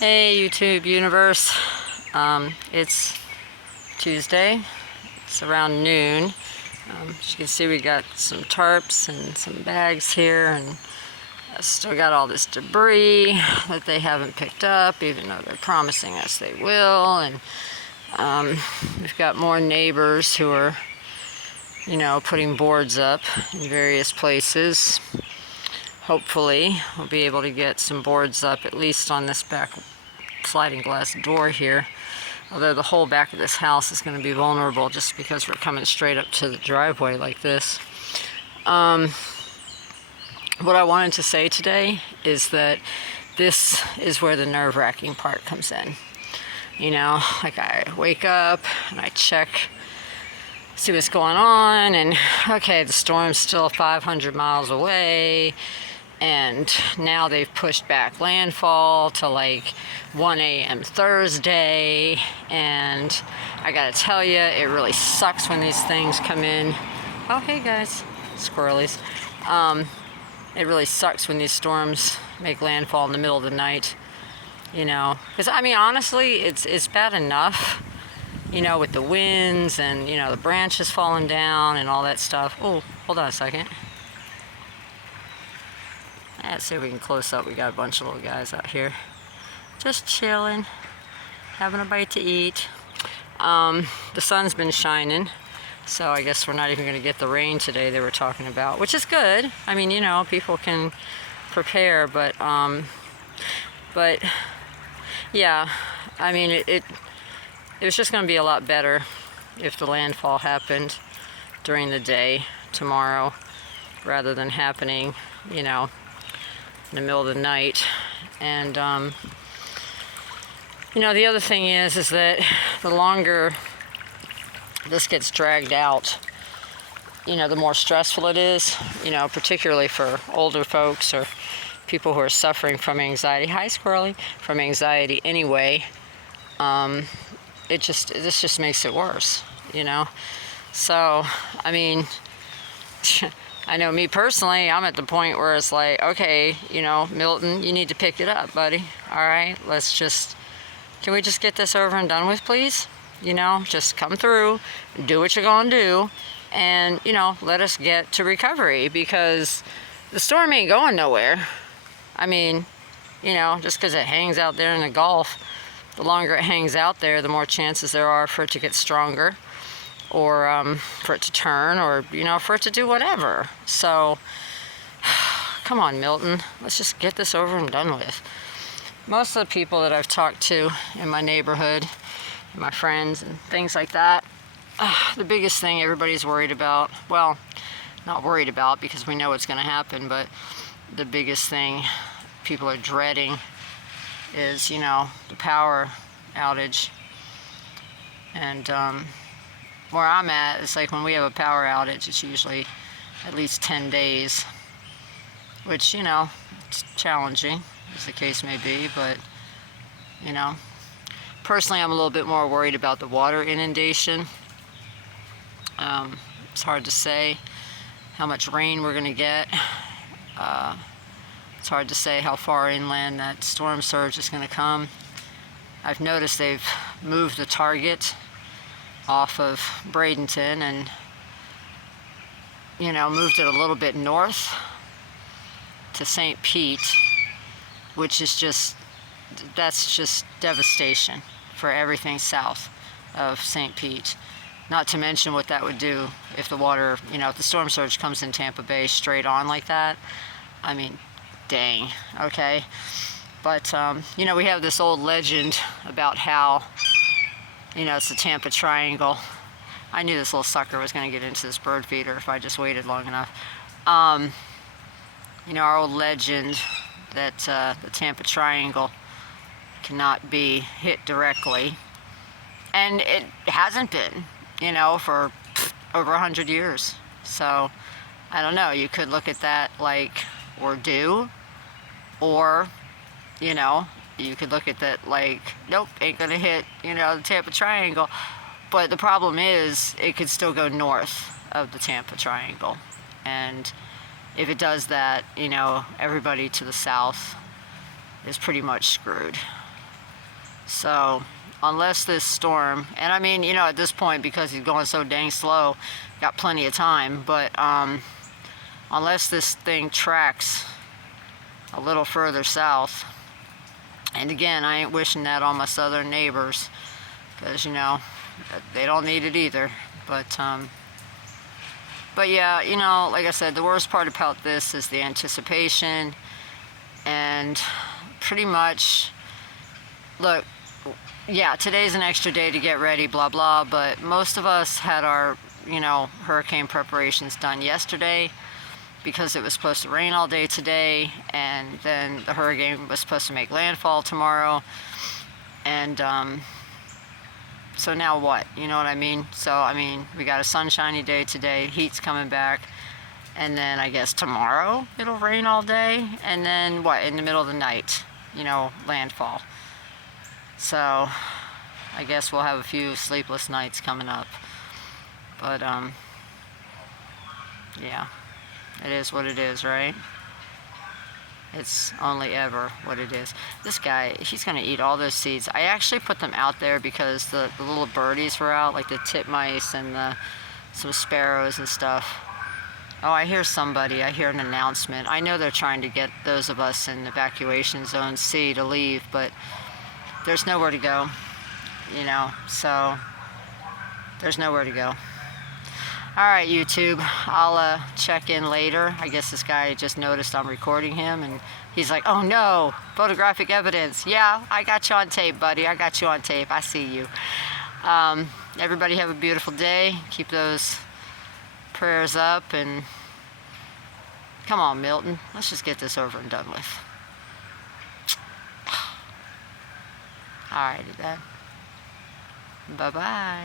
Hey YouTube universe, it's Tuesday, it's around noon. As you can see, we got some tarps and some bags here, and I still got all this debris that they haven't picked up, even though they're promising us they will. And we've got more neighbors who are, putting boards up in various places. Hopefully we'll be able to get some boards up, at least on this back sliding glass door here. Although the whole back of this house is going to be vulnerable just because we're coming straight up to the driveway like this. What I wanted to say today is that this is where the nerve-wracking part comes in. Like I wake up and I check, see what's going on, and okay, the storm's still 500 miles away, and now they've pushed back landfall to like 1 a.m. Thursday, and I gotta tell you, it really sucks when these things come in. Oh, hey guys, squirrelies. It really sucks when these storms make landfall in the middle of the night, because honestly, it's bad enough, with the winds and, the branches falling down and all that stuff. Oh, hold on a second. Let's see if we can close up. We got a bunch of little guys out here just chilling, having a bite to eat. The sun's been shining, so I guess we're not even going to get the rain today they were talking about, which is good. People can prepare, but yeah, it was just going to be a lot better if the landfall happened during the day tomorrow rather than happening, in the middle of the night. And the other thing is that the longer this gets dragged out, the more stressful it is, particularly for older folks or people who are suffering from anxiety. Hi, Squirrely. From anxiety anyway. This just makes it worse, So, I know me personally, I'm at the point where it's like, okay, Milton, you need to pick it up, buddy. All right, can we just get this over and done with, please? Just come through, do what you're gonna do, and, let us get to recovery, because the storm ain't going nowhere. Just because it hangs out there in the Gulf, the longer it hangs out there, the more chances there are for it to get stronger, or for it to turn, or for it to do whatever. So come on, Milton, let's just get this over and done with. Most of the people that I've talked to in my neighborhood, my friends and things like that, the biggest thing everybody's worried about, well, not worried about because we know what's going to happen, but the biggest thing people are dreading is, the power outage. And where I'm at, it's like when we have a power outage, it's usually at least 10 days, which, it's challenging, as the case may be, but, personally, I'm a little bit more worried about the water inundation. It's hard to say how much rain we're going to get. It's hard to say how far inland that storm surge is going to come. I've noticed they've moved the target off of Bradenton and, moved it a little bit north to St. Pete, which is that's just devastation for everything south of St. Pete. Not to mention what that would do if the water, if the storm surge comes in Tampa Bay straight on like that. Dang, okay. But, we have this old legend about how, it's the Tampa Triangle. I knew this little sucker was going to get into this bird feeder if I just waited long enough. Our old legend that the Tampa Triangle cannot be hit directly. And it hasn't been, for over 100 years. So, I don't know, you could look at that like we're due, or, you could look at that like, nope, ain't gonna hit, the Tampa Triangle. But the problem is, it could still go north of the Tampa Triangle. And if it does that, everybody to the south is pretty much screwed. So unless this storm, and I mean, at this point, because he's going so dang slow, got plenty of time, but unless this thing tracks a little further south, and again, I ain't wishing that on my southern neighbors, because they don't need it either. But yeah, like I said, the worst part about this is the anticipation, and pretty much, look, yeah, today's an extra day to get ready, blah blah, but most of us had our hurricane preparations done yesterday, because it was supposed to rain all day today, and then the hurricane was supposed to make landfall tomorrow, and so now what? You know what I mean? So I mean, we got a sunshiny day today, heat's coming back, and then I guess tomorrow it'll rain all day, and then what, in the middle of the night, landfall. So I guess we'll have a few sleepless nights coming up. But yeah, it is what it is, right? It's only ever what it is. This guy, he's gonna eat all those seeds. I actually put them out there because the little birdies were out, like the titmice and some sparrows and stuff. Oh, I hear somebody. I hear an announcement. I know they're trying to get those of us in evacuation zone C to leave, but there's nowhere to go, so there's nowhere to go. All right, YouTube, I'll check in later. I guess this guy just noticed I'm recording him, and he's like, oh no, photographic evidence. Yeah, I got you on tape, buddy. I got you on tape. I see you. Everybody have a beautiful day. Keep those prayers up, and come on, Milton. Let's just get this over and done with. All righty then. Bye-bye.